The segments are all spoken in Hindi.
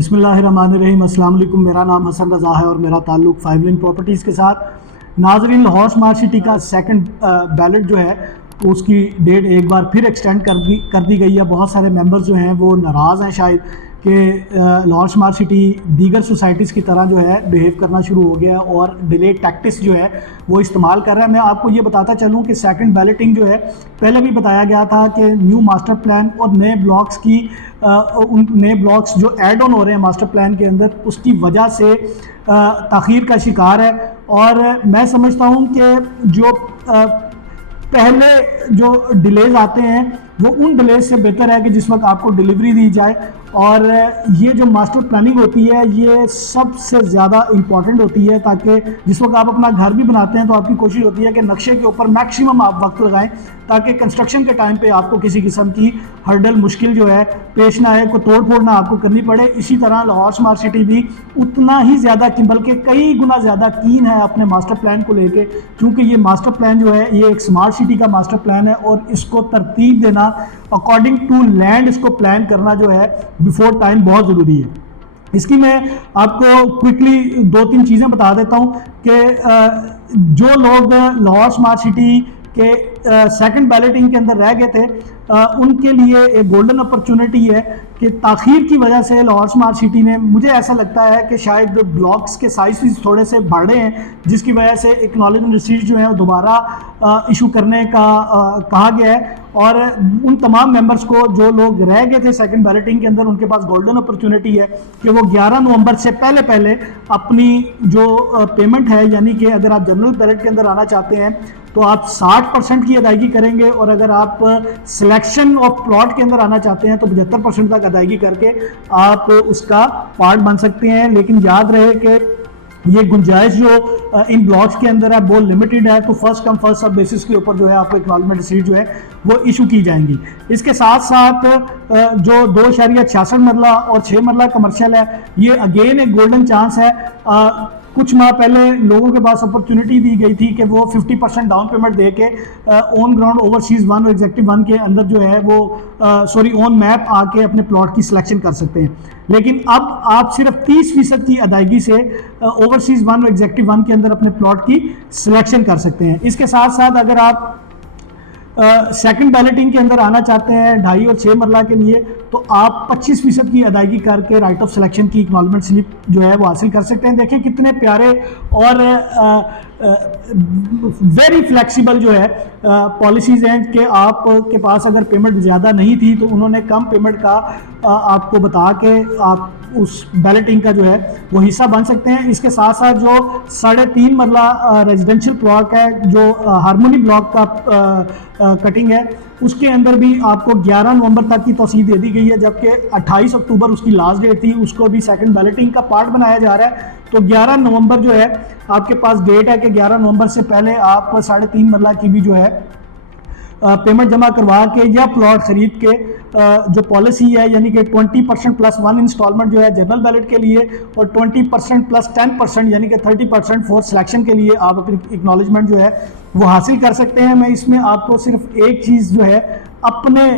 बिस्मिल्लाहिर्रहमानिर्रहीम। अस्सलाम वालेकुम। मेरा नाम हसन रज़ा है और मेरा ताल्लुक़ 5 लाइन प्रॉपर्टीज़ के साथ। नाज़रीन, लाहौर स्मार्ट सिटी का सेकंड बैलेट जो है तो उसकी डेट एक बार फिर एक्सटेंड कर दी गई है। बहुत सारे मेंबर्स जो हैं वो नाराज़ हैं शायद कि लाहौर स्मार्ट सिटी दीगर सोसाइटीज़ की तरह जो है बिहेव करना शुरू हो गया है और डिले टैक्टिक्स जो है वो इस्तेमाल कर रहा है। मैं आपको ये बताता चलूँ कि सेकंड बैलेटिंग जो है पहले भी बताया गया था कि न्यू मास्टर प्लान और नए ब्लॉक्स की उन नए ब्लॉक्स जो ऐड ऑन हो रहे हैं मास्टर प्लान के अंदर, उसकी वजह से ताख़ीर का शिकार है। और मैं समझता हूँ कि जो पहले जो डिलेज आते हैं वो उन डिलेज से बेहतर है कि जिस वक्त आपको डिलीवरी दी जाए। और ये जो मास्टर प्लानिंग होती है ये सबसे ज़्यादा इम्पॉर्टेंट होती है, ताकि जिस वक्त आप अपना घर भी बनाते हैं तो आपकी कोशिश होती है कि नक्शे के ऊपर मैक्सिमम आप वक्त लगाएं, ताकि कंस्ट्रक्शन के टाइम पे आपको किसी किस्म की हर्डल मुश्किल जो है पेश ना आए, को तोड़ फोड़ ना आपको करनी पड़े। इसी तरह लाहौर स्मार्ट सिटी भी उतना ही ज़्यादा बल्कि कई गुना ज़्यादा कीन है अपने मास्टर प्लान को लेके, क्योंकि ये मास्टर प्लान जो है ये एक स्मार्ट सिटी का मास्टर प्लान है और इसको तरतीब देना अकॉर्डिंग टू लैंड, इसको प्लान करना जो है बिफोर टाइम बहुत ज़रूरी है। इसकी मैं आपको क्विकली 2-3 चीज़ें बता देता हूँ कि जो लोग लाहौर स्मार्ट सिटी के सेकंड बैलेटिंग के अंदर रह गए थे उनके लिए एक गोल्डन अपॉर्चुनिटी है कि ताख़ीर की वजह से लाहौर स्मार्ट सिटी ने, मुझे ऐसा लगता है कि शायद ब्लॉक्स के साइज भी थोड़े से बढ़ रहे हैं, जिसकी वजह से एक्नॉलेजमेंट रिसीट जो है वो दोबारा इशू करने का कहा गया है। और उन तमाम मेंबर्स को जो लोग रह गए थे सेकंड बैलेटिंग के अंदर, उनके पास गोल्डन अपॉर्चुनिटी है कि वो 11 नवंबर से पहले अपनी जो पेमेंट है, यानी कि अगर आप जनरल बैलेट के अंदर आना चाहते हैं तो आप 60% की अदायगी करेंगे, और अगर आप सिलेक्शन ऑफ प्लॉट के अंदर आना चाहते हैं तो 75% तक अदायगी करके आप उसका पार्ट बन सकते हैं। लेकिन याद रहे कि ये गुंजाइश जो इन ब्लॉक्स के अंदर है वो लिमिटेड है, तो first come first serve basis के ऊपर जो है आपको एक्नॉलेजमेंट रिसीट जो है वो इशू की जाएंगी। इसके साथ साथ जो 2.66 मरला और 6 मरला कमर्शियल है, ये अगेन एक गोल्डन चांस है। कुछ माह पहले लोगों के पास अपॉर्चुनिटी दी गई थी कि वो 50% डाउन पेमेंट दे के ऑन ग्राउंड ओवरसीज 1 और एग्जेक्टिव 1 के अंदर जो है वो ऑन मैप आके अपने प्लॉट की सिलेक्शन कर सकते हैं। लेकिन अब आप सिर्फ 30% की अदायगी से ओवरसीज 1 और एग्जेक्टिव 1 के अंदर अपने प्लॉट की सिलेक्शन कर सकते हैं। इसके साथ साथ अगर आप सेकंड बैलेटिंग के अंदर आना चाहते हैं 2.5 और 6 मरला के लिए, तो आप 25% की अदायगी करके राइट ऑफ सिलेक्शन की एक्नॉलेजमेंट स्लिप जो है वो हासिल कर सकते हैं। देखें कितने प्यारे और वेरी फ्लेक्सिबल जो है पॉलिसीज़ हैं कि आपके पास अगर पेमेंट ज़्यादा नहीं थी तो उन्होंने कम पेमेंट का आपको बता के आप उस बैलेटिंग का जो है वो हिस्सा बन सकते हैं। इसके साथ साथ जो 3.5 मरला रेजिडेंशियल ब्लॉक है, जो हार्मोनी ब्लॉक का कटिंग है, उसके अंदर भी आपको 11 नवंबर तक की तौसीह दे दी गई है, जबकि 28 अक्टूबर उसकी लास्ट डेट थी। उसको भी सेकंड बैलेटिंग का पार्ट बनाया जा रहा है। तो 11 नवंबर जो है आपके पास डेट है कि 11 नवंबर से पहले आप 3.5 मरला की भी जो है पेमेंट जमा करवा के या प्लॉट खरीद के जो पॉलिसी है, यानी कि 20% प्लस 1 इंस्टॉलमेंट जो है जनरल बैलेट के लिए और 20% प्लस 10% यानी कि 30% फॉर सिलेक्शन के लिए आप अपनी एक्नॉलेजमेंट जो है वो हासिल कर सकते हैं। मैं इसमें आपको सिर्फ एक चीज़ जो है अपने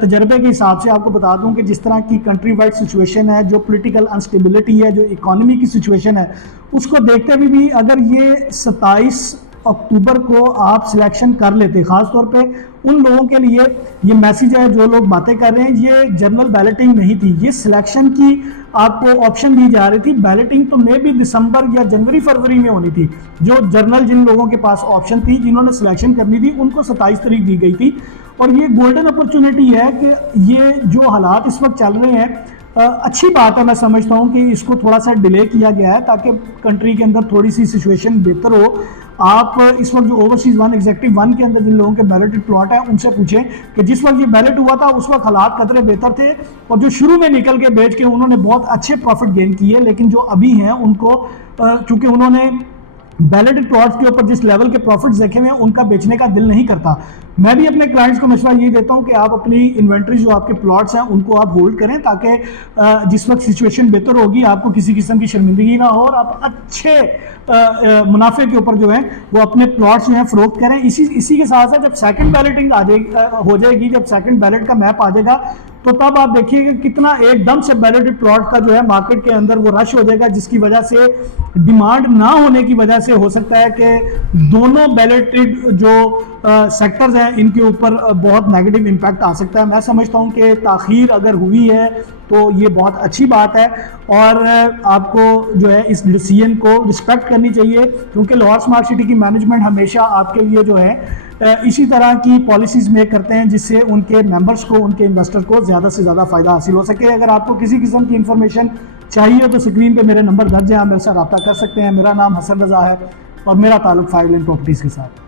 तजर्बे के हिसाब से आपको बता दूं कि जिस तरह की कंट्री वाइड सिचुएशन है, जो पॉलिटिकल अनस्टेबिलिटी है, जो इकोनॉमी की सिचुएशन है, उसको देखते हुए भी अगर ये 27 अक्टूबर को आप सिलेक्शन कर लेते, ख़ासतौर पे उन लोगों के लिए ये मैसेज है जो लोग बातें कर रहे हैं, ये जनरल बैलेटिंग नहीं थी, ये सिलेक्शन की आपको ऑप्शन दी जा रही थी। बैलेटिंग तो मे भी दिसंबर या जनवरी फरवरी में होनी थी। जो जर्नल जिन लोगों के पास ऑप्शन थी, जिन्होंने सिलेक्शन करनी थी, उनको 27 तारीख दी गई थी। और ये गोल्डन अपॉर्चुनिटी है कि ये जो हालात इस वक्त चल रहे हैं, अच्छी बात है। मैं समझता हूँ कि इसको थोड़ा सा डिले किया गया है ताकि कंट्री के अंदर थोड़ी सी सिचुएशन बेहतर हो। आप इस वक्त जो ओवरसीज 1 एग्जेक्टिव 1 के अंदर जिन लोगों के बैलेटेड प्लॉट है उनसे पूछें कि जिस वक्त ये बैलेट हुआ था उस वक्त हालात कतरे बेहतर थे, और जो शुरू में निकल के बेच के उन्होंने बहुत अच्छे प्रॉफिट गेन किए, लेकिन जो अभी हैं उनको चूंकि उन्होंने बैलेटेड प्लॉट्स के ऊपर जिस लेवल के प्रॉफिट्स देखे हुए हैं उनका बेचने का दिल नहीं करता। मैं भी अपने क्लाइंट्स को मशवरा ये देता हूं कि आप अपनी इन्वेंट्री जो आपके प्लॉट्स हैं उनको आप होल्ड करें, ताकि जिस वक्त सिचुएशन बेहतर होगी आपको किसी किस्म की शर्मिंदगी ना हो और आप अच्छे मुनाफे के ऊपर जो है वो अपने प्लॉट्स जो हैं फरोख्त करें। इसी के साथ साथ जब सेकंड बैलेटिंग हो जाएगी, जब सेकंड बैलेट का मैप आ जाएगा तो तब आप देखिएगा कितना एकदम से बैलेटेड प्लॉट का जो है मार्केट के अंदर वो रश हो जाएगा, जिसकी वजह से डिमांड ना होने की वजह से हो सकता है कि दोनों बैलेटेड जो सेक्टर्स हैं इनके ऊपर बहुत नेगेटिव इम्पैक्ट आ सकता है। मैं समझता हूं कि ताख़ीर अगर हुई है तो ये बहुत अच्छी बात है और आपको जो है इस डिसीजन को रिस्पेक्ट करनी चाहिए, क्योंकि लाहौर स्मार्ट सिटी की मैनेजमेंट हमेशा आपके लिए जो है इसी तरह की पॉलिसीज़ मेक करते हैं जिससे उनके मेंबर्स को, उनके इन्वेस्टर को ज़्यादा से ज़्यादा फ़ायदा हासिल हो सके। अगर आपको किसी किस्म की इन्फॉर्मेशन चाहिए तो स्क्रीन पे मेरे नंबर दर्ज है, आप मेरे साथ रब्ता कर सकते हैं। मेरा नाम हसन रज़ा है और मेरा ताल्लुक़ 5 लेन प्रॉपर्टीज़ के साथ।